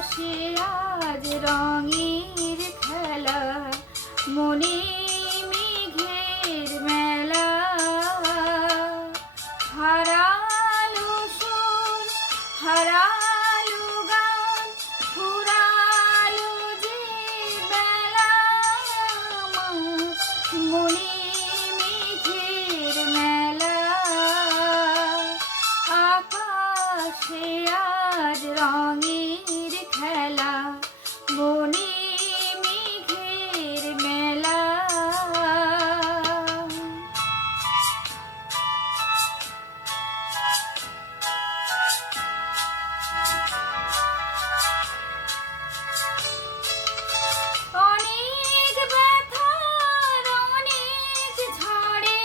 আকাশে আজ রঙের খেলা, মনে মেঘের মেলা। হারালো সুর, হারালো গান, ফুরালো যে বেলা। মনে মেঘের মেলা, আকাশে আজ রঙের খেলা, মনে মেঘের মেলা। অনেক ব্যথার অনেক ঝড়ে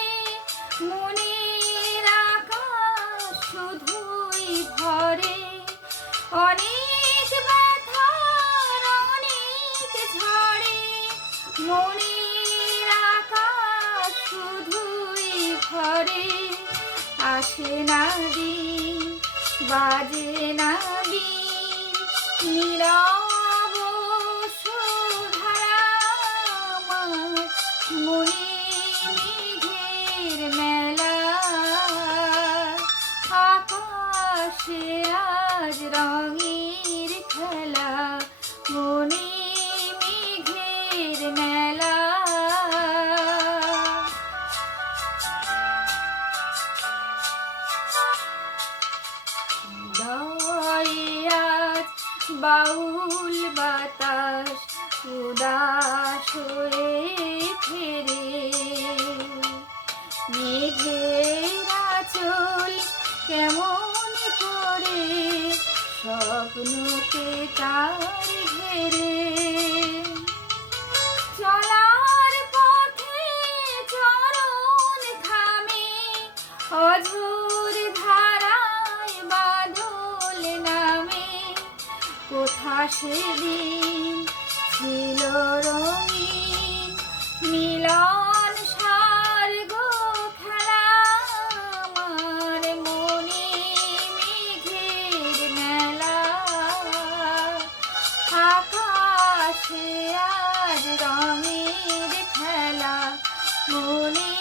মনের আকাশ শুধুই ভরে। অনেক ব্যথার অনেক ঝড়ে মনের আকাশ শুধুই ভরে। আসে না দিন, বাজে না দিন, নীরব সুধারা। আমার মনে মেঘের মেলা, আকাশে আজ রঙের খেলা, মনে মেঘের মেলা। হৃদয়ে আজ বাউল বাতাস উদাস হয়ে ফেরে। মেঘের আঁচল কেমন করে স্বপ্নকে তার ঘেরে। চলার পথে চরণ থামে, অঝোর ধারায় বাদল নামে। কোথা সেদিন ছিল রঙিন মিলন স্বর্গ খেলা। আমার মনে মেঘের মেলা, আকাশে আজ রঙের খেলা, মনে